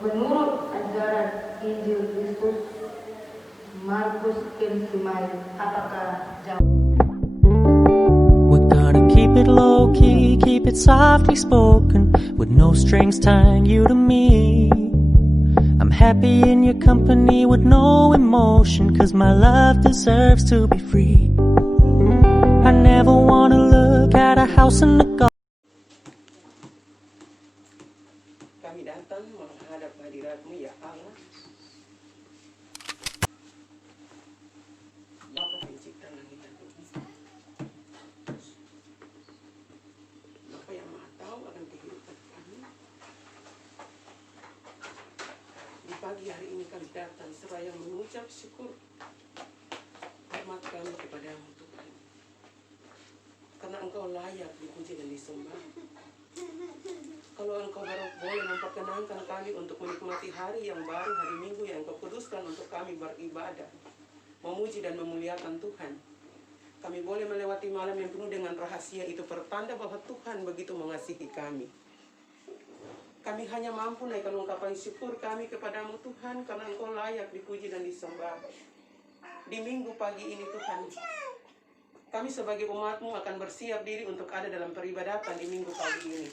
menurut ajaran Injil Kristus Markus Kemsimai. Apakah jawab? We're gonna keep it low key, keep it softly spoken, with no strings tying you to me. I'm happy in your company with no emotion, cause my love deserves to be free. I never wanna look at a house in the garden. Kami datang menghadap hadirat-Mu ya Allah, Bapa pencipta langit dan bumi, Bapa yang maha tahu akan kehidupan kami. Di pagi hari ini kami datang seraya mengucap syukur hormat kami kepada-Mu Tuhan, karena Engkau layak dipuji dan disembah. Kalau Engkau boleh memperkenankan kami untuk menikmati hari yang baru, hari Minggu yang Engkau kuduskan untuk kami beribadah, memuji dan memuliakan Tuhan. Kami boleh melewati malam yang penuh dengan rahasia, itu pertanda bahwa Tuhan begitu mengasihi kami. Kami hanya mampu naikkan ungkapan syukur kami kepada-Mu Tuhan, karena Engkau layak dipuji dan disembah. Di Minggu pagi ini Tuhan, kami sebagai umat-Mu akan bersiap diri untuk ada dalam peribadatan di Minggu pagi ini.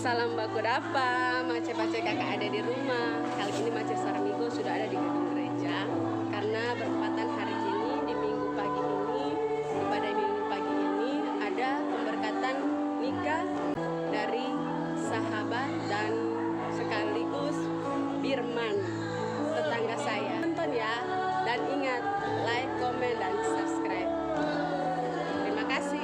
Salam baku dapa, mace-mace kakak ada di rumah. Kali ini Mace Sarmigo sudah ada di gedung gereja, karena bertepatan hari ini di Minggu pagi ini, pada Minggu pagi ini ada pemberkatan nikah dari sahabat dan sekaligus Birman, tetangga saya. Tonton ya, dan ingat like, komen, dan subscribe. Terima kasih.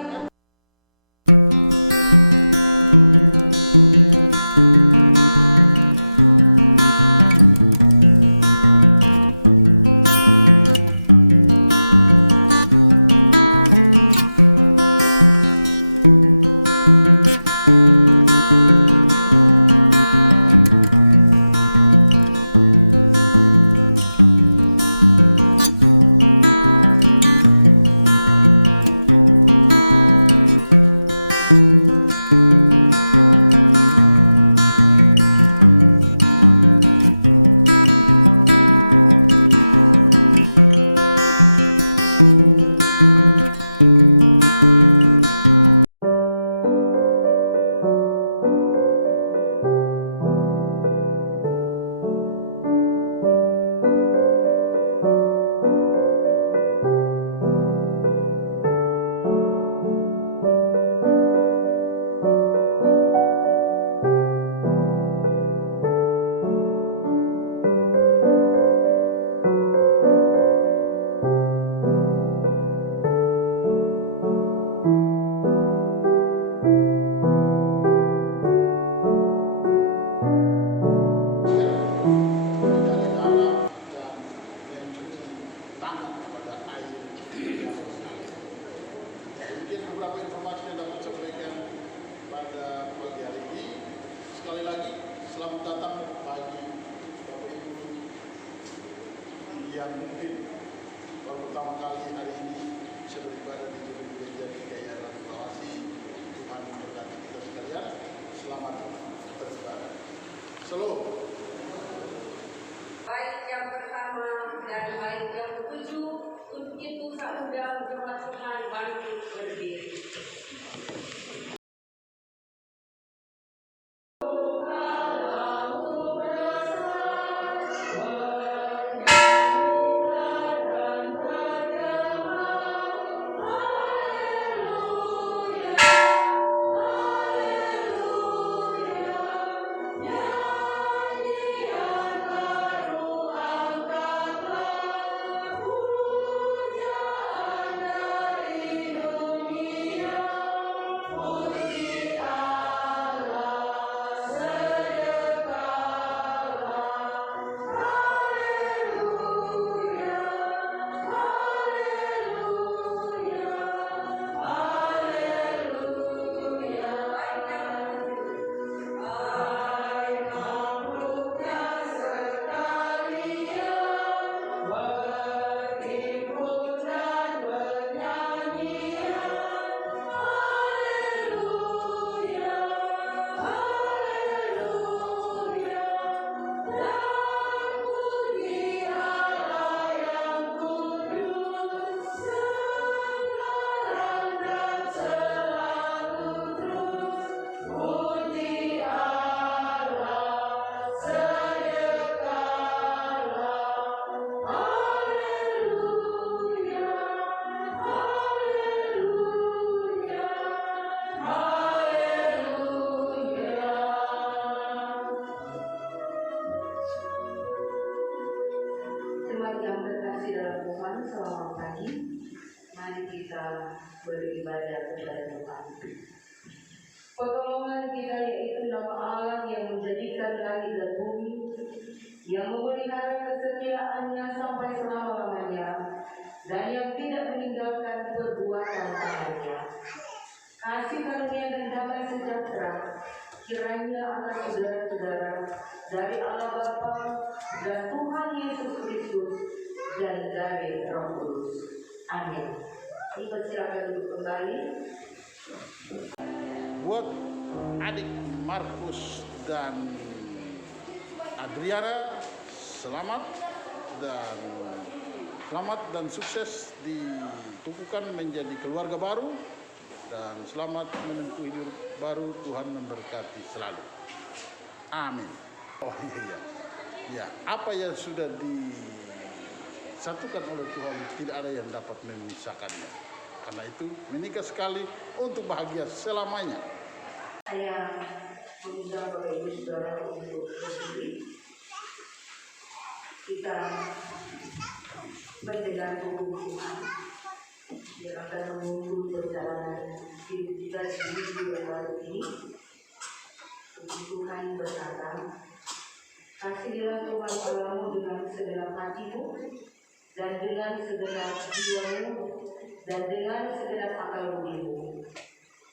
Mungkin beberapa informasi yang dapat saya berikan pada pagi hari ini. Sekali lagi, selamat datang bagi Bapak Ibu yang mungkin baru pertama kali hari ini bisa beribadah di gedung gereja di daerah Sulawesi. Tuhan memberkati kita sekalian. Selamat beribadah. Shalom. Baik yang pertama dan baik yang ketujuh, untuk itu saya undang jemaat Tuhan bangkit berdiri. jemaat yang terkasih dalam Tuhan, selamat pagi. Mari kita beribadah kepada Tuhan. Pertolongan kita yaitu nama Allah yang menjadikan langit dan bumi, yang memelihara kesetiaannya sampai selama-lamanya, dan yang tidak meninggalkan perbuatan tangannya. Kasih karunia dan damai sejahtera kiranya akan saudara-saudara dari Allah Bapa dan Tuhan Yesus Kristus dan dari Roh Kudus. Amin. Dipersilakan duduk kembali. Buat adik Markus dan Adriana, selamat dan sukses dikukuhkan menjadi keluarga baru, dan selamat menempuh hidup baru. Tuhan memberkati selalu. Amin. Oh iya, ya, apa yang sudah disatukan oleh Tuhan tidak ada yang dapat memisahkannya. Karena itu menikah sekali untuk bahagia selamanya. Saya mengundang Bapak Ibu Saudara untuk berdiri. Kita mendengar hukum Tuhan yang akan menunggu perjalanan hidup kita di minggu yang baru ini. Puji Tuhan berkata, kasihilah Tuhan Allahmu dengan segenap hatimu, dan dengan segenap jiwamu, dan dengan segenap akal budimu.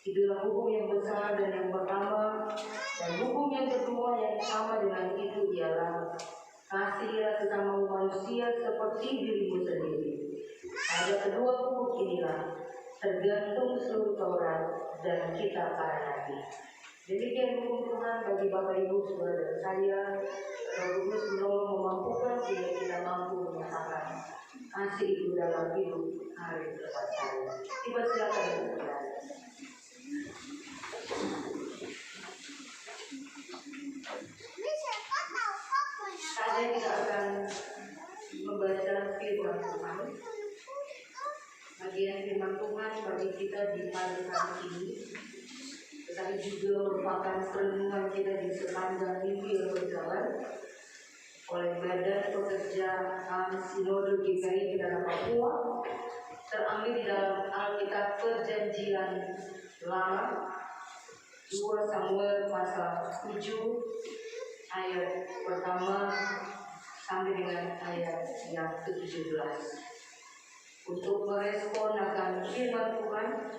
Itulah hukum yang besar dan yang pertama, dan hukum yang kedua yang sama dengan itu ialah kasihilah sesama manusia seperti dirimu sendiri. Ada kedua hukum inilah tergantung seluruh Taurat dan kitab para nabi. Demikian hukum Tuhan bagi Bapak Ibu Saudara dan saya. Roh Kudus menolong memampukan sehingga kita mampu menyatakan kasih itu dalam hidup hari depan saya. Dipersilakan saudara. Saya tidak akan membaca firman Tuhan. Bagian firman Tuhan bagi kita di pagi hari ini, tetapi juga merupakan perenungan kita di sepanjang minggu yang berjalan oleh Badan Pekerjaan Sinode GKI di dalam Papua, terambil di dalam Alkitab Perjanjian Lama 2 Samuel pasal 7 ayat pertama sampai dengan ayat yang ke-17. Untuk merespon akan firman Tuhan,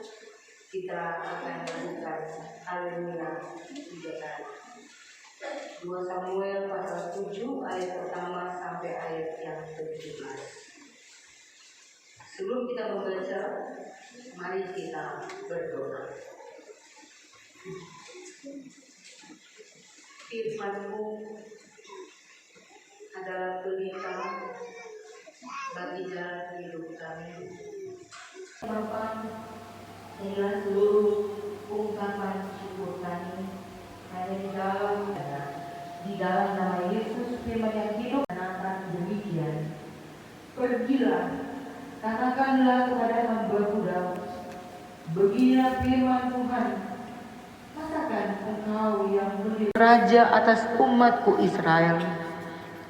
kita akan lakukan haleluya 3 kali. 2 Samuel pasal 7 ayat pertama sampai ayat yang ke-17. Sebelum kita membaca, mari kita berdoa. Firman-Mu adalah pelita bagi jalan hidup kami. Bapa, inilah seluruh ungkapan syukur kami hanya di dalam nama Yesus, firman yang hidup, katakan demikian. Pergilah, katakanlah kepada hamba-Mu Daud, beginilah firman Tuhan. Masakan engkau yang berdiri raja atas umatku Israel.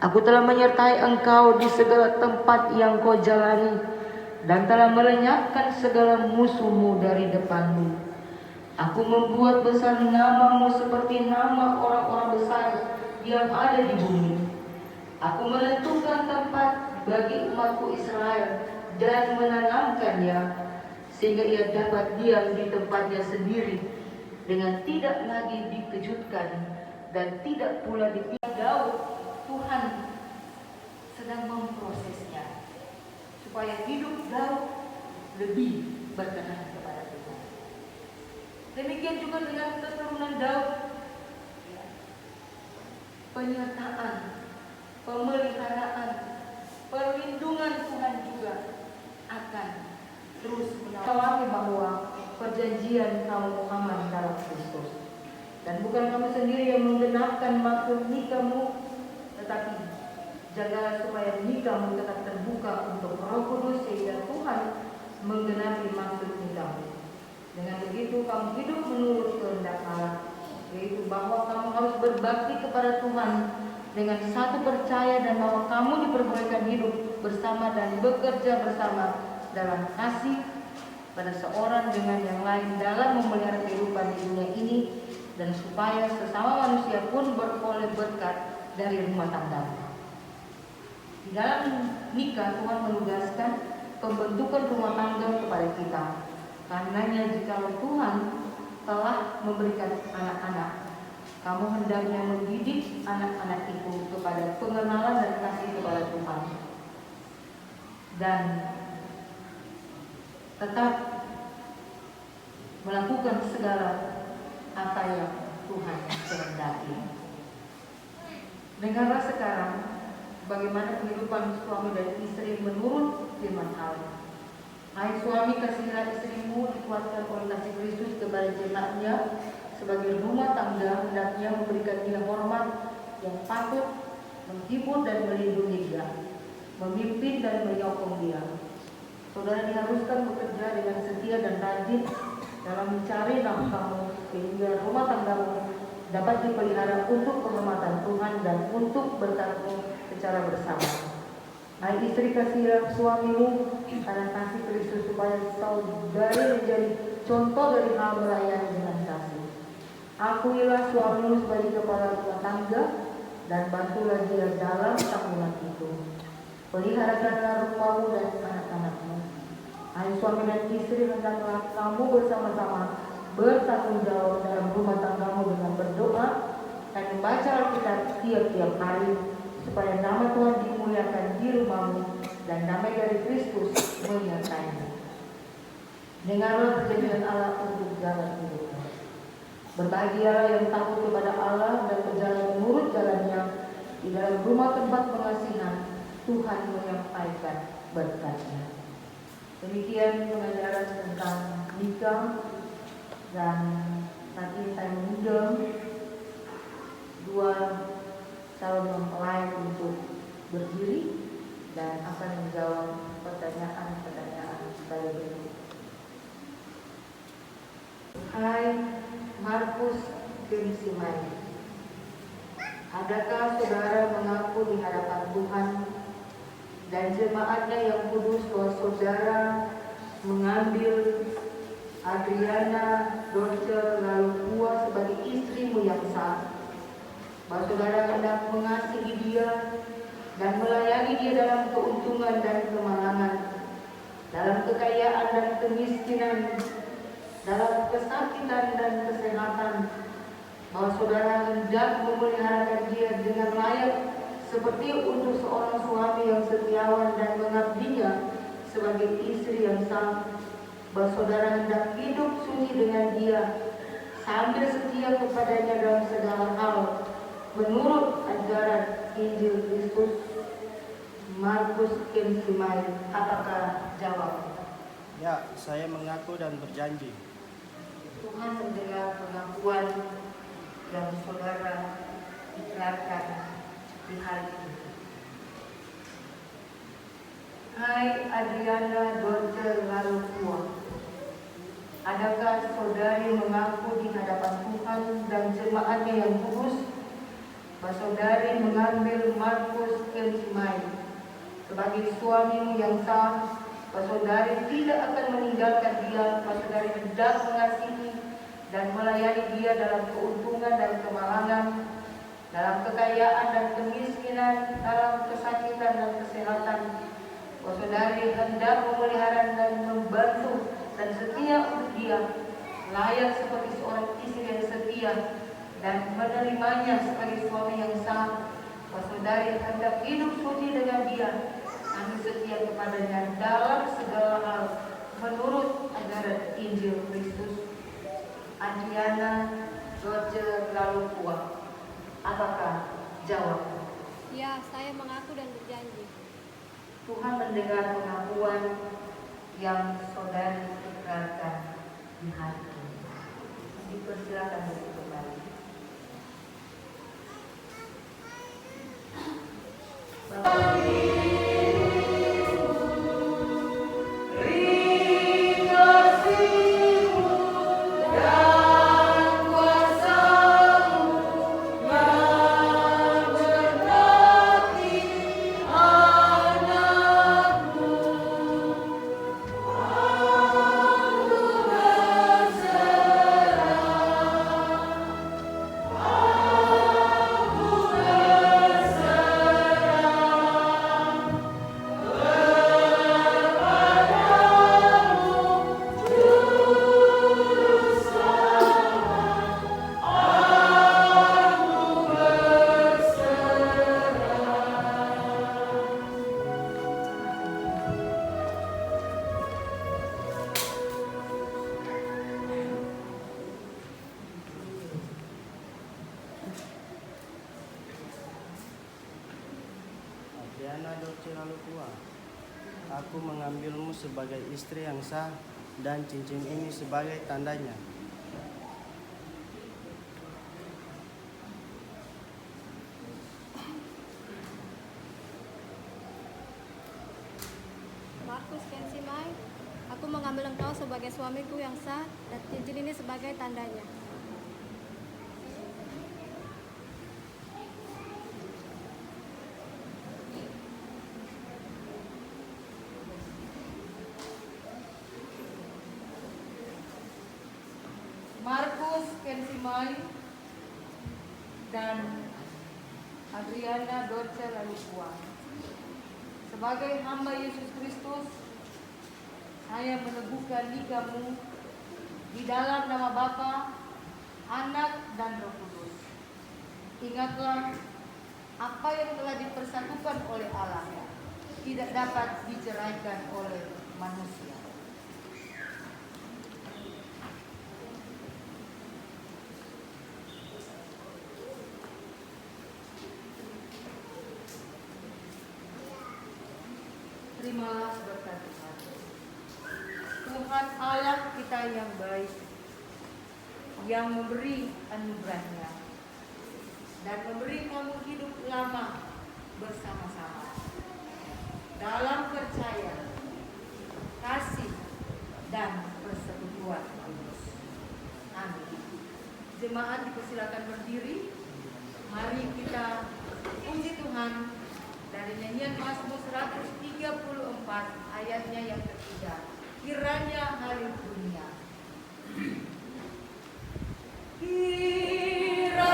Aku telah menyertai engkau di segala tempat yang kau jalani, dan telah melenyapkan segala musuhmu dari depanmu. Aku membuat besar namamu seperti nama orang-orang besar yang ada di bumi. Aku menentukan tempat bagi umatku Israel dan menanamkannya, sehingga ia dapat diam di tempatnya sendiri, dengan tidak lagi dikejutkan dan tidak pula dipilih. Daud, Tuhan sedang memprosesnya supaya hidup Daud lebih berkenan kepada Tuhan. Demikian juga dengan keturunan Daud, penyertaan, pemeliharaan, perlindungan Tuhan juga akan terus menawarkan bahwa perjanjian kamu aman dalam Kristus. Dan bukan kamu sendiri yang menggenapkan maksud nikahmu, tetapi jagalah supaya nikahmu tetap terbuka untuk Roh Kudus, sehingga Tuhan menggenapi maksud nikahmu. Dengan begitu kamu hidup menurut kehendak Allah, yaitu bahwa kamu harus berbakti kepada Tuhan dengan satu percaya dan bahwa kamu diperbolehkan hidup bersama dan bekerja bersama dalam kasih pada seorang dengan yang lain dalam memelihara kehidupan di dunia ini, dan supaya sesama manusia pun beroleh berkat dari rumah tangga. Di dalam nikah Tuhan menugaskan pembentukan rumah tangga kepada kita. Karenanya jikalau Tuhan telah memberikan anak-anak, kamu hendaknya mendidik anak-anak itu kepada pengenalan dan kasih kepada Tuhan, dan tetap melakukan segala apa yang Tuhan kehendaki. Dengarlah sekarang bagaimana kehidupan suami dan istri menurut firman Allah. Hai suami, kasihilah istrimu dikuatkan oleh kasih Kristus kepada jemaatnya. Sebagai rumah tangga hendaknya memberikan dia hormat yang patut, menghibur dan melindungi dia, memimpin dan menyokong dia. Saudara diharuskan bekerja dengan setia dan rajin dalam mencari nafkahmu, sehingga rumah tanggamu dapat dipelihara untuk penghormatan Tuhan dan untuk berkatmu secara bersama. Hai istri, kasihilah suamimu karena kasih Kristus, supaya saudari menjadi contoh dari hal melayani dengan kasih. Akuilah suamimu sebagai kepala rumah tangga dan bantulah dia dalam tanggungan itu. Peliharakanlah rumahmu dan anak-anakmu. Hai suami dan istri, hendaklah kamu bersama-sama bertanggung jawab dalam rumah tanggamu dengan berdoa dan membaca Alkitab tiap-tiap hari, supaya nama Tuhan dimuliakan di rumahmu dan damai dari Kristus menyertaimu. Dengarlah perjanjian Allah untuk jalan hidupmu. Berbahagialah yang takut kepada Allah dan berjalan menurut jalannya. Di dalam rumah tempat pengasihan Tuhan menyampaikan berkat-Nya. Demikian pengajaran tentang nikah, dan nanti saya mengundang dua calon mempelai untuk berdiri dan akan menjawab pertanyaan-pertanyaan sebagai berikut. Hai Markus Kimsimai, adakah saudara mengaku di hadapan Tuhan dan jemaatnya yang kudus bahwa saudara mengambil Adriana Dorce lalu Pua sebagai istrimu yang sah, bahwa saudara hendak mengasihi dia dan melayani dia dalam keuntungan dan kemalangan, dalam kekayaan dan kemiskinan, dalam kesakitan dan kesehatan, bahwa saudara hendak memeliharakan dia dengan layak seperti untuk seorang suami yang setiawan dan mengabdinya sebagai istri yang sah, bahwa saudara hendak hidup suci dengan dia sambil setia kepadanya dalam segala hal menurut ajaran Injil Kristus. Markus Kimsimai, apakah jawab? Ya, saya mengaku dan berjanji. Tuhan mendengar pengakuan yang saudara ikrarkan di hari ini. Hai Adriana Dorce Lalupua, adakah saudari mengaku di hadapan Tuhan dan jemaatnya yang kudus bahwa saudari mengambil Markus Kimsimai sebagai suamimu yang sah, bahwa saudari tidak akan meninggalkan dia, bahwa saudari hendak mengasihi dan melayani dia dalam keuntungan dan kemalangan, dalam kekayaan dan kemiskinan, dalam kesakitan dan kesehatan, bahwa saudari hendak memelihara dan membantu dan setia untuk dia, layak seperti seorang istri yang setia dan menerimanya sebagai suami yang sah, bahwa saudari hendak hidup suci dengan dia, sambil setia kepadanya dalam segala hal menurut ajaran Injil Kristus. Adriana Dorce Lalupua, apakah jawab? Ya, saya mengaku dan berjanji. Tuhan mendengar pengakuan yang saudari ikrarkan di hari ini. Dipersilakan untuk kembali. Adriana Dorce Lalukua, aku mengambilmu sebagai istri yang sah dan cincin ini sebagai tandanya. Markus Kensimai, aku mengambil engkau sebagai suamiku yang sah dan cincin ini sebagai tandanya. Markus Kensimai dan Adriana Dorce Lalukua, sebagai hamba Yesus Kristus, saya meneguhkan nikahmu di dalam nama Bapa, Anak, dan Roh Kudus. Ingatlah, apa yang telah dipersatukan oleh Allah tidak dapat diceraikan oleh manusia. Terimalah berkat Tuhan. Tuhan Allah kita yang baik, yang memberi anugerahnya dan memberi kamu hidup lama bersama-sama dalam percaya, kasih, dan persekutuan kudus. Amin. Jemaat dipersilakan berdiri. Mari kita puji Tuhan dari nyanyian Mazmur 134 ayatnya yang ketiga. Kiranya haleluya. Kiranya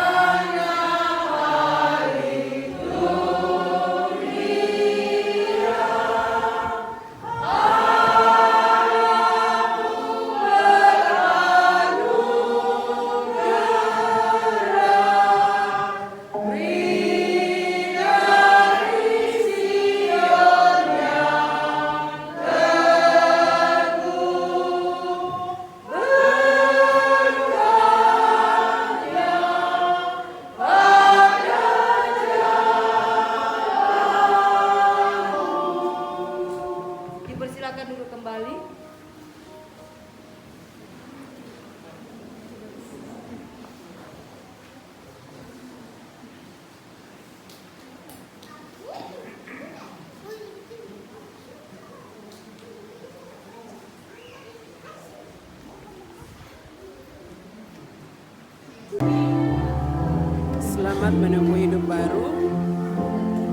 dipersilakan duduk kembali. Selamat menemui hidup baru,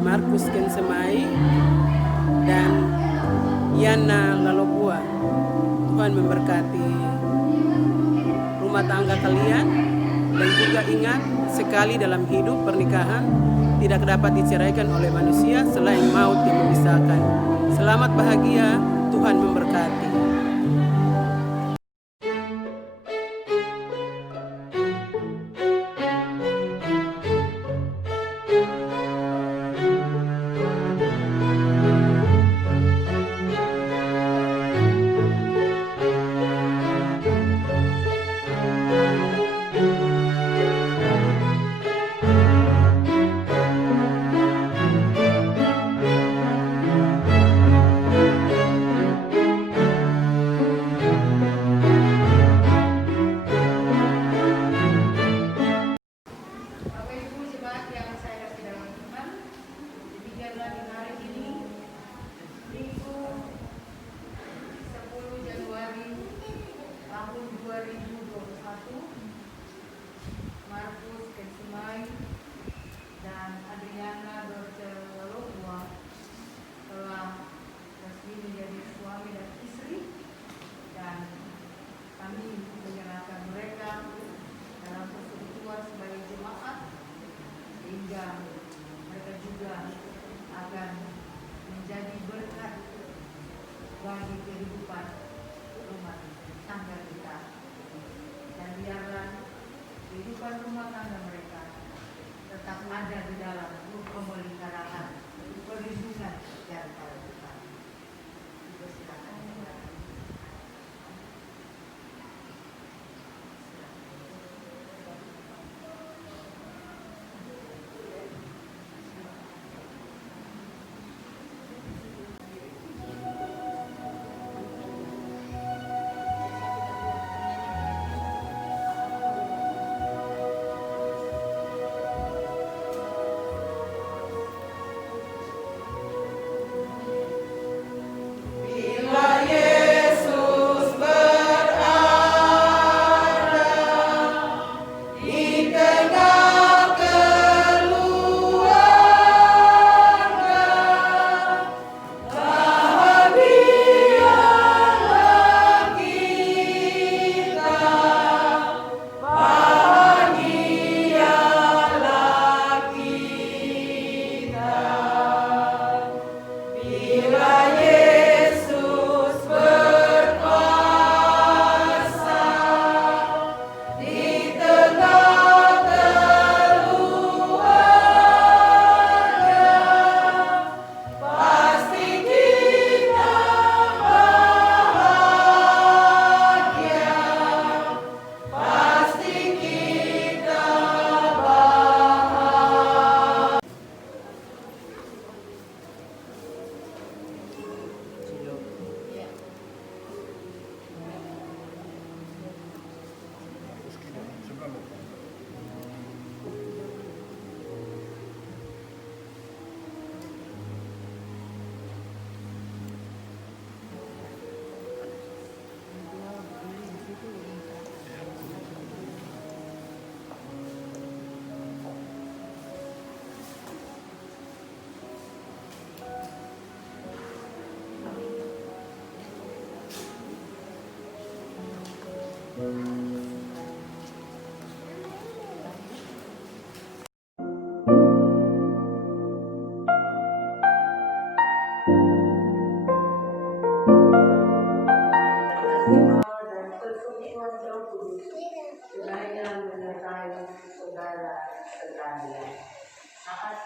Markus Kensimai dan Yana Lalukua. Tuhan memberkati rumah tangga kalian, dan juga ingat, sekali dalam hidup pernikahan tidak dapat diceraikan oleh manusia selain maut yang memisahkan. Selamat bahagia, Tuhan memberkati. Markus Kensimai dan Adriana Dorce Lalukua telah resmi menjadi suami dan istri, dan kami menyerahkan mereka dalam persekutuan sebagai jemaat, sehingga mereka juga akan menjadi berkat bagi kehidupan rumah tangga kita. Dan biarlah kehidupan rumah tangga mereka tetap ada di dalam pemeliharaan, perlindungan daripada Tuhan. Silakan.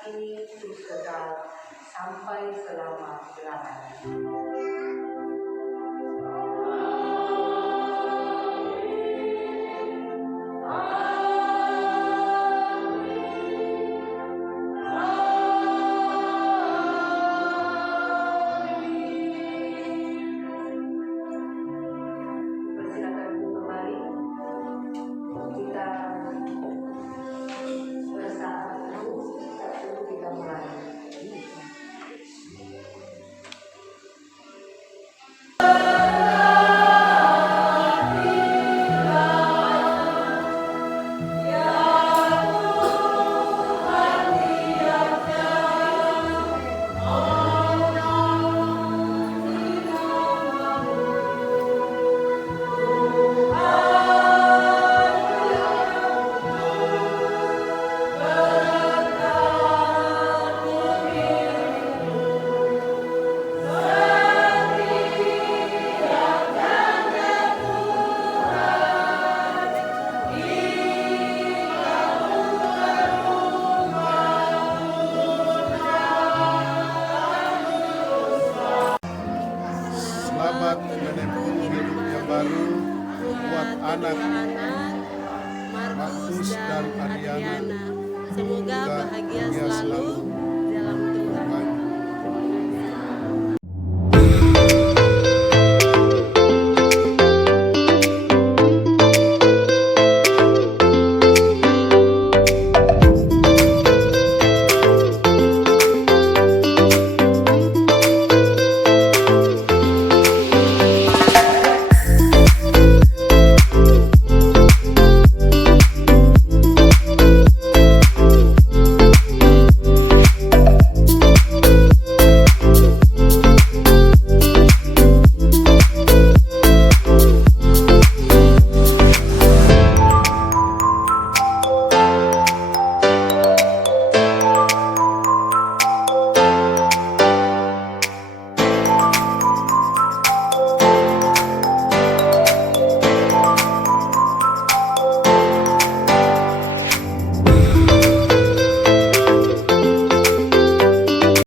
ini terus kekal sampai selama-lamanya. Persilakan kembali kita bersama kita mulai. Selamat menempuh hidup yang baru buat anak Markus dan Ariana. Semoga bahagia selalu